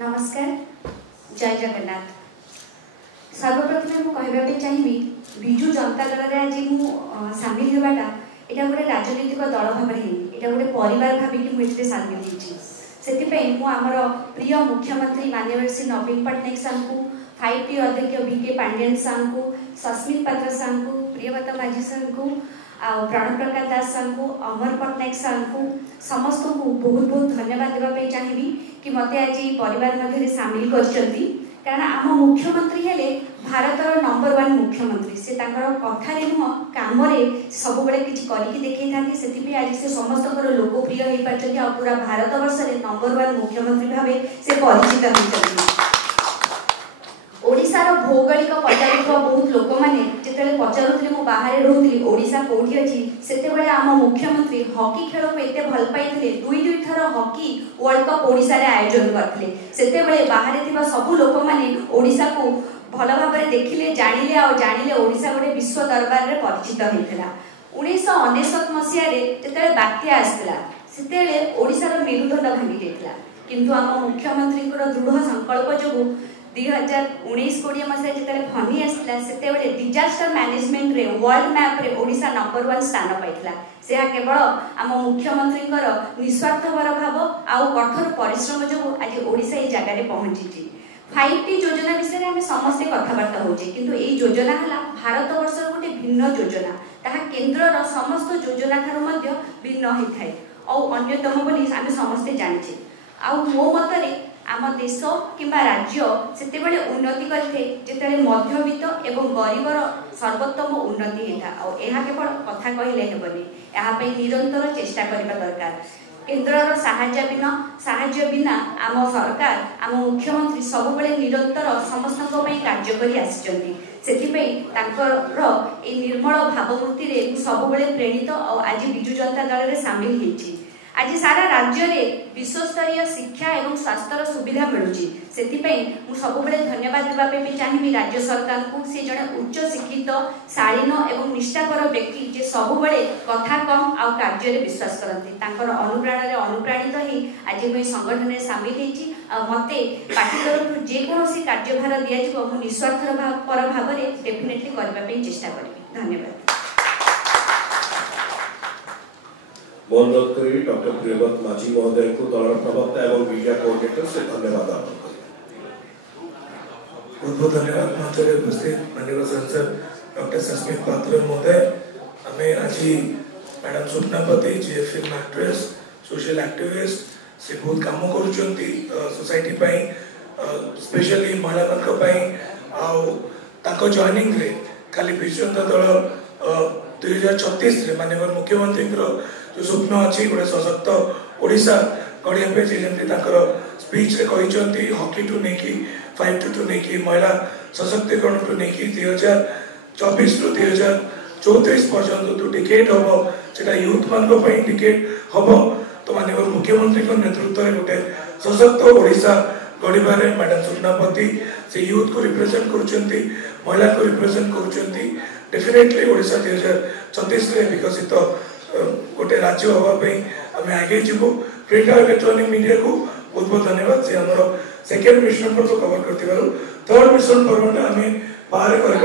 नमस्कार, जय जगन्नाथ। सर्वप्रथम मुझे कहवाई चाहिए विजु जनता दल आज सामिल होगाटा यहाँ गोटे राजनीतिक दल भाव यहाँ गोटे परिवार भाविकी मुझे सामिल होती आमर प्रिय मुख्यमंत्री माननीय श्री नवीन पट्टनायक साहू को 5T अध्यक्ष VK पांडियन साहू को सस्मित पात्र साहू को प्रियव्रत माझी साहू को प्रणव प्रकाश दास साहू को अमर पट्टनायक साहू को समस्त को बहुत बहुत धन्यवाद देवाई चाहिए कि मत आज परिवार मध्य सामिल कर कारण आम मुख्यमंत्री हेले भारतर नंबर 1 मुख्यमंत्री से कथार नुह कम सब किसी करके देखी था से आज से समस्त लोकप्रिय हो पार्टी और पूरा भारत वर्ष में नंबर 1 मुख्यमंत्री भाव से परिचित होती। ओडिशार भौगोलिक पचारुवा बहुत लोक मैंने जिते पचारूली मु बाहर रोली ओडिशा कौटी अच्छी से आम मुख्यमंत्री हॉकी खेल को एत भल पाई दुई थर हॉकी वर्ल्ड कप ओडिशा रे आयोजन करते से बाहर थी सबू लोक मैंने ओडिशा को भल भाव देखिले जानिले और जानिले ओडिशा गोटे विश्व दरबार में परिचित होता। 1999 मसीह जिते बात्या आसला से ओडिशार मेरुदंड भांगी जाता किंतु आम मुख्यमंत्री दृढ़ संकल्प जो 2019-20 मसीह जिते फनी आसला से डिजास्टर मैनेजमेंट रे वर्ल्ड मैप रे ओडिशा नंबर 1 स्थान पाइला से केवल आम मुख्यमंत्री निस्वार्थपर भाव आउ कठोर परिश्रम जो आज ओडिशा ये जगह पहुंची। 5T योजना विषय में समस्ते कथबार्ता होचे किंतु यही योजना है भारत वर्ष गोटे भिन्न योजना ताहा केन्द्र समस्त योजना ठारू मध्य भिन्न होता है और अन्यतम बोली आम समस्ते जानिछे। आउ मो मतरे आम देश किंबा राज्य से उन्नति करते जिते मध्यवित्त एवं गरीबर सर्वोत्तम उन्नति होता और यह केवल कथा कहले हेबनी यहाँ निरंतर चेष्टा करने दरकार। केन्द्र साहाय्य बिना आम सरकार आम मुख्यमंत्री सब निरंतर समस्त कार्य कर आसी निर्मल भावमूर्ति सब प्रेरित और आज विजु जनता दल में सामिल होती। आज सारा राज्य में विश्वस्तरीय शिक्षा एवं स्वास्थ्य सुविधा मिलूँ से सब धन्यवाद देवाई चाहिए राज्य सरकार को सी जड़े उच्च शिक्षित शालीन एवं निष्ठापर व्यक्ति जे सब कथा कम आ कार्य विश्वास करते अनुप्रेरण अनुप्राणित ही आज मुझे संगठन में सामिल होती मत पार्टी तरफ जेकोसी कार्यभार दिज्व मुझे निस्वार्थपर भाव डेफिनेटली करने चेष्टा करी। धन्यवाद। अनुरोध करी डॉक्टर प्रियव्रत माझी महोदय को दल प्रवक्ता एवं मीडिया कोऑर्डिनेटर से धन्यवाद अर्पण करें। बहुत बहुत धन्यवाद मंच में उपस्थित माननीय सांसद डॉक्टर सस्मित पात्र महोदय। हमें आज मैडम स्वप्नापति जी फिल्म एक्ट्रेस सोशल एक्टिविस्ट से बहुत काम कर सोसाइटी स्पेशली महिला जॉइनिंग रे खाली विजु जनता दल 2036 माननीय मुख्यमंत्री जो स्वप्न अच्छी गोटे सशक्त ओडिशा गढ़िया जमी स्पीच कहते हॉकी टू नहीं 5T टू नहीं महिला सशक्तिकरण टू नहीं 2024 रु 2034 पर्यंत जो टिकेट हम से यूथ मान टिकेट हम तो माननीय मुख्यमंत्री नेतृत्व में गोटे सशक्त ओडिशा गढ़िबारे मैडम स्वप्नापति से यूथ को रिप्रेजेंट कर महिला को रिप्रेजेंट कर डेफिनेटली ओडिशा 2036 विकसित गोटे राज्य हाँपाई आम आगे जीवु। प्रिंट और इलेक्ट्रोनिक मीडिया को बहुत बहुत धन्यवाद से आम सेकेंड मिशन पर्व कवर कर थर्ड मिशन पर्व आम बाहर कर